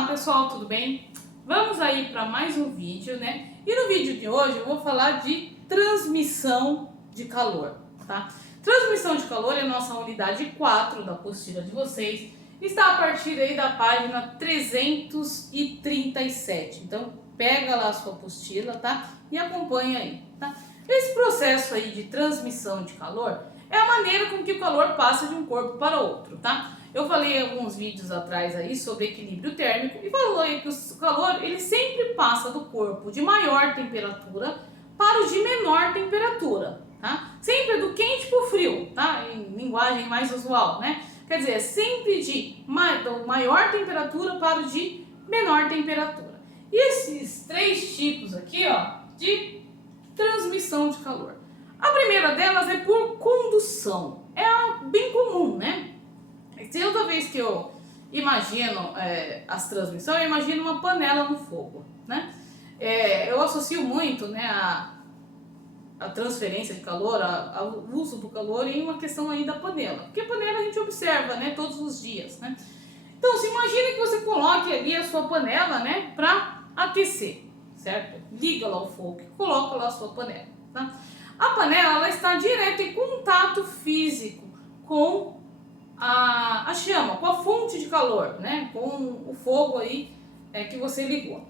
Olá pessoal, tudo bem? Vamos aí para mais um vídeo, né? E no vídeo de hoje eu vou falar de transmissão de calor, tá? Transmissão de calor é a nossa unidade 4 da apostila de vocês. Está a partir aí da página 337. Então pega lá a sua apostila, tá? E acompanha aí, tá? Esse processo aí de transmissão de calor é a maneira com que o calor passa de um corpo para outro, tá? Eu falei alguns vídeos atrás aí sobre equilíbrio térmico e falei que o calor ele sempre passa do corpo de maior temperatura para o de menor temperatura, tá? Sempre do quente para o frio, tá? Em linguagem mais usual, né? Quer dizer, é sempre de maior temperatura para o de menor temperatura. E esses três tipos aqui, ó, de transmissão de calor. A primeira delas é por condução. É bem comum, né? Toda vez que eu imagino as transmissões, eu imagino uma panela no fogo, né? Eu associo muito, né, a transferência de calor, ao uso do calor em uma questão aí da panela. Porque a panela a gente observa, né, todos os dias, né? Então, se imagine que você coloque ali a sua panela, né, para aquecer, certo? Liga lá o fogo e coloca lá a sua panela, tá? A panela, ela está direto em contato físico com a chama, com a fonte de calor, né? Com o fogo aí que você ligou.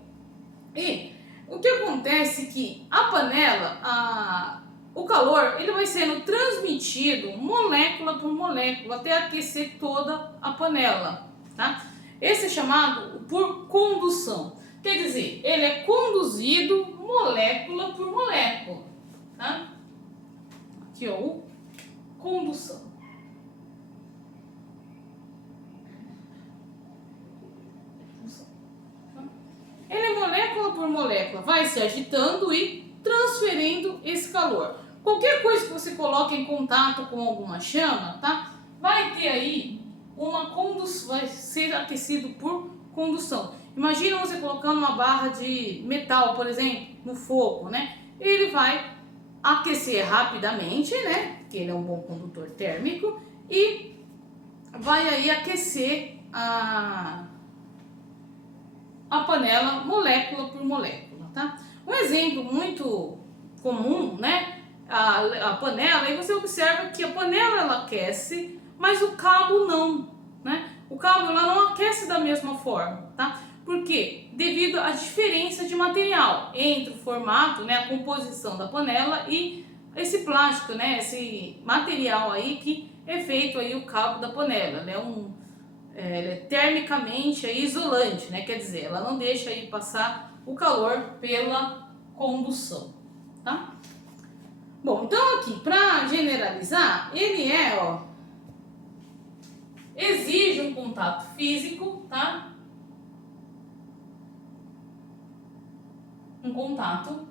E o que acontece é que a panela, o calor, ele vai sendo transmitido molécula por molécula até aquecer toda a panela, tá? Esse é chamado por condução. Quer dizer, ele é conduzido molécula por molécula, tá? Aqui, ó, condução. Ele molécula por molécula vai se agitando e transferindo esse calor. Qualquer coisa que você coloque em contato com alguma chama, tá? Vai ter aí uma condução, vai ser aquecido por condução. Imagina você colocando uma barra de metal, por exemplo, no fogo, né? Ele vai aquecer rapidamente, né? Porque ele é um bom condutor térmico e vai aí aquecer a panela molécula por molécula, tá? Um exemplo muito comum, né? A panela, aí você observa que a panela ela aquece, mas o cabo não, né? O cabo ela não aquece da mesma forma, tá? Por quê? Devido à diferença de material entre o formato, né, a composição da panela e esse plástico, né, esse material aí que é feito aí o cabo da panela, né? Ela é termicamente isolante, né? Quer dizer, ela não deixa aí passar o calor pela condução, tá? Bom, então aqui, para generalizar, ele exige um contato físico, tá? Um contato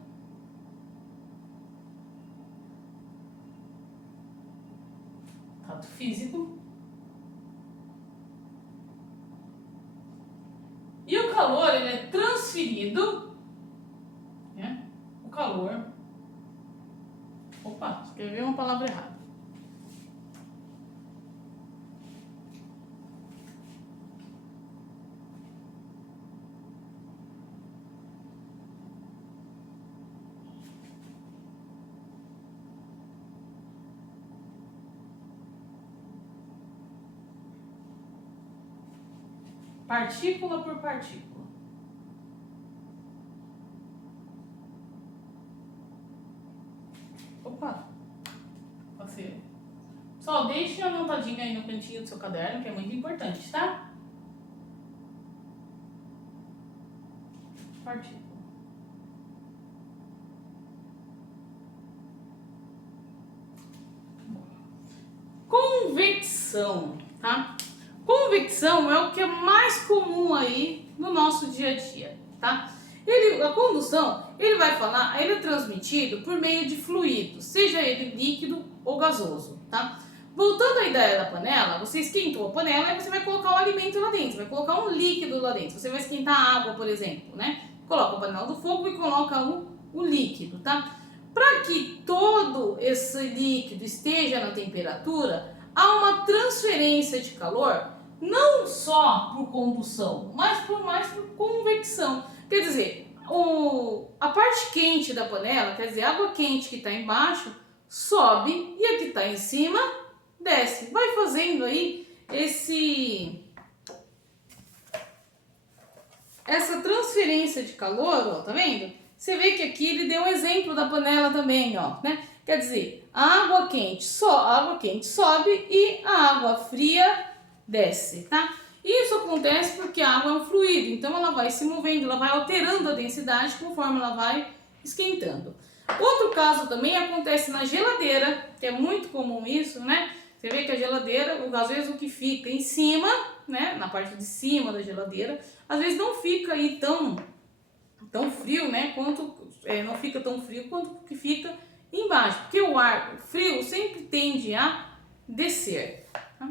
físico. E o calor ele é transferido, né? O calor. Opa, escrevi uma palavra errada. Partícula por partícula. Opa, passei. Só deixe anotadinho aí no cantinho do seu caderno, que é muito importante, tá? Partícula. Convecção, tá? Convecção é o que é mais comum aí no nosso dia a dia, tá? A condução, ele é transmitido por meio de fluidos, seja ele líquido ou gasoso, tá? Voltando à ideia da panela, você esquentou a panela e você vai colocar o alimento lá dentro, vai colocar um líquido lá dentro. Você vai esquentar água, por exemplo, né? Coloca a panela do fogo e coloca o líquido, tá? Para que todo esse líquido esteja na temperatura, há uma transferência de calor não só por condução, mas mais por convecção. Quer dizer, a parte quente da panela, quer dizer, a água quente que está embaixo, sobe e a que está em cima desce. Vai fazendo aí essa transferência de calor, ó, tá vendo? Você vê que aqui ele deu um exemplo da panela também, ó, né? Quer dizer, a água quente sobe e a água fria desce, tá? Isso acontece porque a água é um fluido, então ela vai se movendo, ela vai alterando a densidade conforme ela vai esquentando. Outro caso também acontece na geladeira, que é muito comum isso, né? Você vê que a geladeira, às vezes o que fica em cima, né, na parte de cima da geladeira, às vezes não fica aí tão frio, né, não fica tão frio quanto o que fica embaixo, porque o ar frio sempre tende a descer. Tá?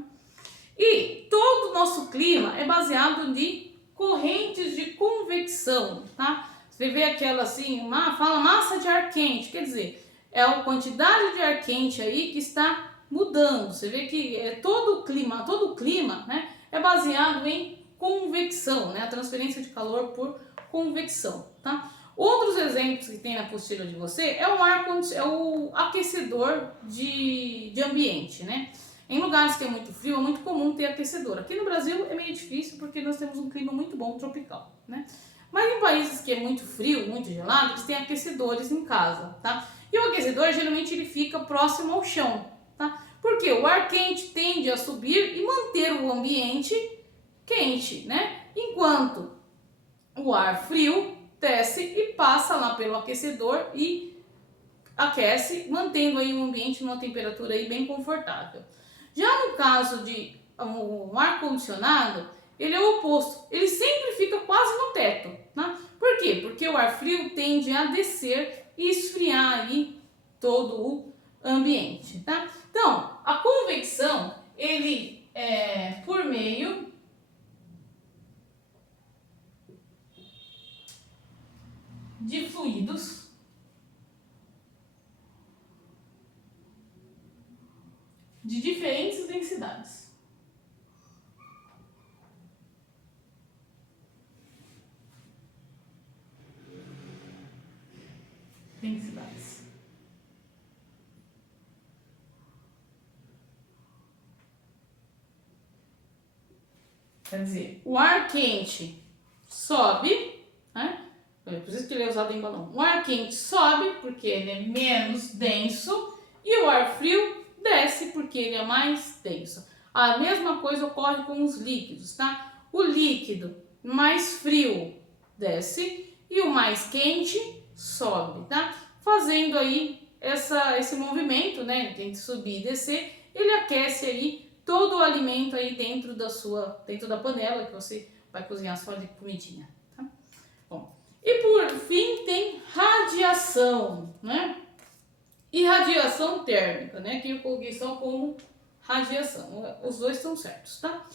E todo o nosso clima é baseado em correntes de convecção, tá? Você vê aquela assim, fala massa de ar quente, quer dizer, é a quantidade de ar quente aí que está mudando. Você vê que todo o clima, né, é baseado em convecção, né, a transferência de calor por convecção, tá? Outros exemplos que tem na apostila de você é o aquecedor de ambiente, né? Em lugares que é muito frio, é muito comum ter aquecedor. Aqui no Brasil é meio difícil porque nós temos um clima muito bom, tropical, né? Mas em países que é muito frio, muito gelado, eles têm aquecedores em casa, tá? E o aquecedor, geralmente, ele fica próximo ao chão, tá? Porque o ar quente tende a subir e manter o ambiente quente, né? Enquanto o ar frio desce e passa lá pelo aquecedor e aquece, mantendo aí o ambiente numa temperatura aí bem confortável. Já no caso de um ar-condicionado, ele é o oposto, ele sempre fica quase no teto, né? Por quê? Porque o ar frio tende a descer e esfriar aí todo o ambiente, tá? Então, a convecção, ele é por meio de fluidos de diferentes densidades. Quer dizer, o ar quente sobe, né? Por isso que ele é usado em balão. O ar quente sobe porque ele é menos denso e o ar frio desce porque ele é mais denso. A mesma coisa ocorre com os líquidos, tá? O líquido mais frio desce e o mais quente sobe, tá? Fazendo aí esse movimento, né? Tem que subir e descer, ele aquece aí todo o alimento aí dentro da panela que você vai cozinhar a sua comidinha, tá? Bom, e por fim tem radiação, né? E radiação térmica, né? Que eu coloquei só como radiação. Os dois estão certos, tá?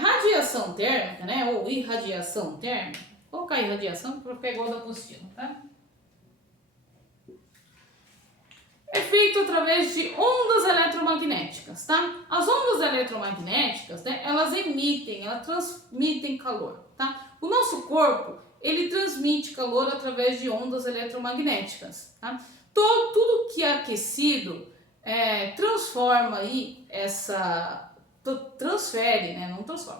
Radiação térmica, né? Ou irradiação térmica. Vou colocar irradiação para ficar igual da apostila, tá? É feito através de ondas eletromagnéticas, tá? As ondas eletromagnéticas, né, elas transmitem calor, tá? O nosso corpo, ele transmite calor através de ondas eletromagnéticas, tá? Tudo que é aquecido transforma aí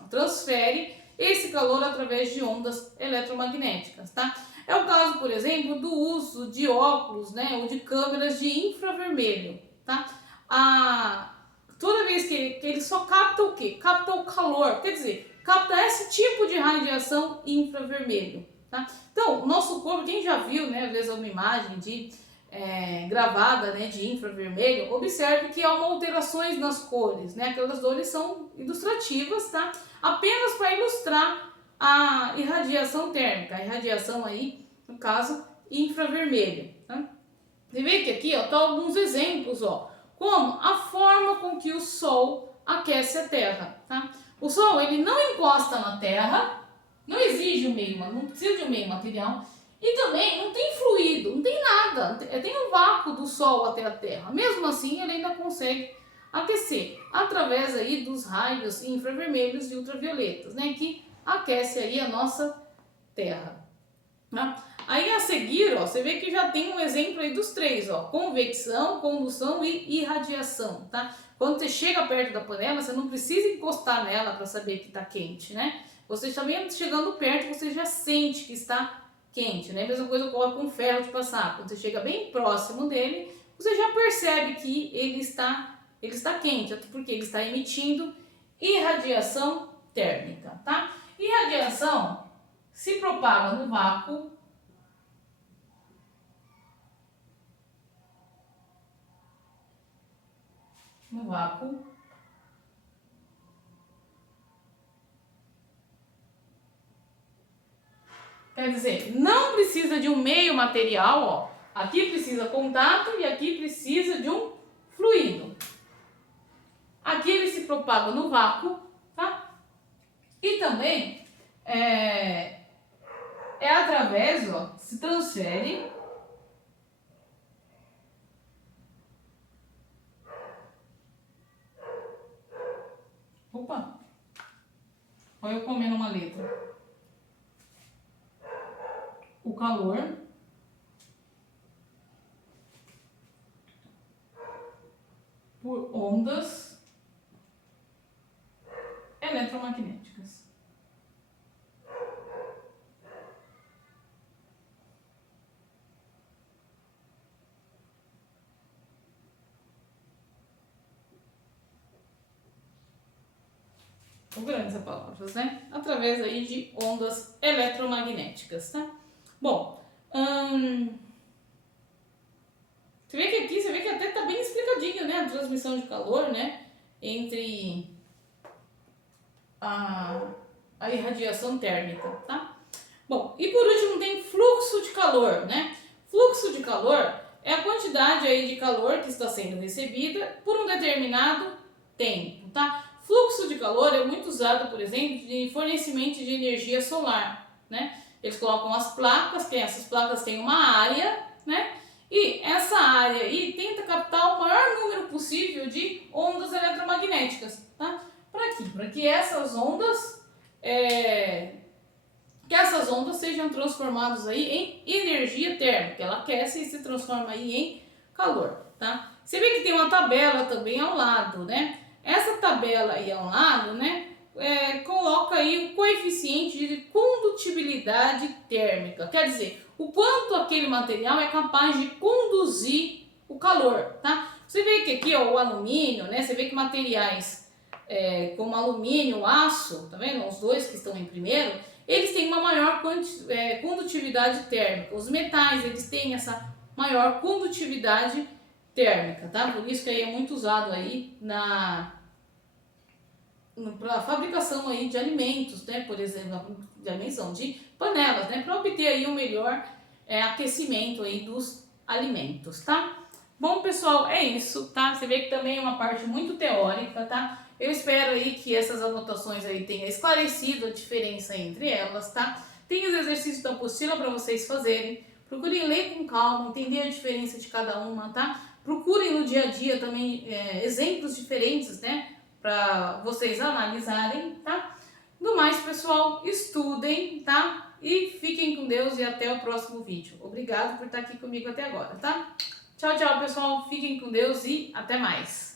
transfere esse calor através de ondas eletromagnéticas, tá? É o caso, por exemplo, do uso de óculos, né, ou de câmeras de infravermelho, tá? Toda vez que ele só capta o quê? Capta o calor, quer dizer, capta esse tipo de radiação infravermelho, tá? Então, o nosso corpo, quem já viu, né, às vezes uma imagem gravada, né, de infravermelho, observe que há alterações nas cores, né? Aquelas cores são ilustrativas, tá? Apenas para ilustrar a irradiação térmica, a irradiação aí, no caso, infravermelho, tá? Você vê que aqui, ó, tá alguns exemplos, ó, como a forma com que o Sol aquece a Terra, tá? O Sol, ele não encosta na Terra, não exige não precisa de um meio material, e também não tem fluido, não tem nada, tem um vácuo do Sol até a Terra. Mesmo assim, ele ainda consegue aquecer através aí dos raios infravermelhos e ultravioletas, né, que aquece aí a nossa Terra. Tá? Aí a seguir, ó, você vê que já tem um exemplo aí dos três, ó, convecção, condução e irradiação, tá? Quando você chega perto da panela, você não precisa encostar nela para saber que está quente, né? Você também chegando perto, você já sente que está quente, né? Mesma coisa ocorre com o ferro de passar. Quando você chega bem próximo dele, você já percebe que ele está quente, porque ele está emitindo irradiação térmica, tá? Irradiação se propaga no vácuo, quer dizer, não precisa de um meio material, ó. Aqui precisa contato e aqui precisa de um fluido. Aqui ele se propaga no vácuo, tá? E também é através, ó, se transfere olha eu comendo uma letra. O calor por ondas eletromagnéticas. São grandes palavras, né? Através aí de ondas eletromagnéticas, tá? Bom, você vê que aqui, você vê que até tá bem explicadinho, né? A transmissão de calor, né? Entre a irradiação térmica, tá? Bom, e por último tem fluxo de calor, né? Fluxo de calor é a quantidade aí de calor que está sendo recebida por um determinado tempo, tá? Fluxo de calor é muito usado, por exemplo, de fornecimento de energia solar, né? Eles colocam as placas, que essas placas têm uma área, né? E essa área aí tenta captar o maior número possível de ondas eletromagnéticas, tá? Para quê? Para que essas ondas sejam transformadas aí em energia térmica. Ela aquece e se transforma aí em calor, tá? Você vê que tem uma tabela também ao lado, né? Essa tabela aí ao lado, né? Coloca aí o coeficiente de condutibilidade térmica. Quer dizer, o quanto aquele material é capaz de conduzir o calor, tá? Você vê que aqui, ó, o alumínio, né? Você vê que materiais como alumínio, aço, tá vendo? Os dois que estão em primeiro, eles têm uma maior condutividade térmica. Os metais, eles têm essa maior condutividade térmica, tá? Por isso que aí é muito usado aí para fabricação aí de alimentos, né? Por exemplo, de panelas, né? Para obter aí um melhor aquecimento aí dos alimentos, tá? Bom, pessoal, é isso, tá? Você vê que também é uma parte muito teórica, tá? Eu espero aí que essas anotações aí tenham esclarecido a diferença entre elas, tá? Tem os exercícios da apostila para vocês fazerem. Procurem ler com calma, entender a diferença de cada uma, tá? Procurem no dia a dia também exemplos diferentes, né? Para vocês analisarem, tá? No mais, pessoal, estudem, tá? E fiquem com Deus e até o próximo vídeo. Obrigado por estar aqui comigo até agora, tá? Tchau, tchau, pessoal. Fiquem com Deus e até mais.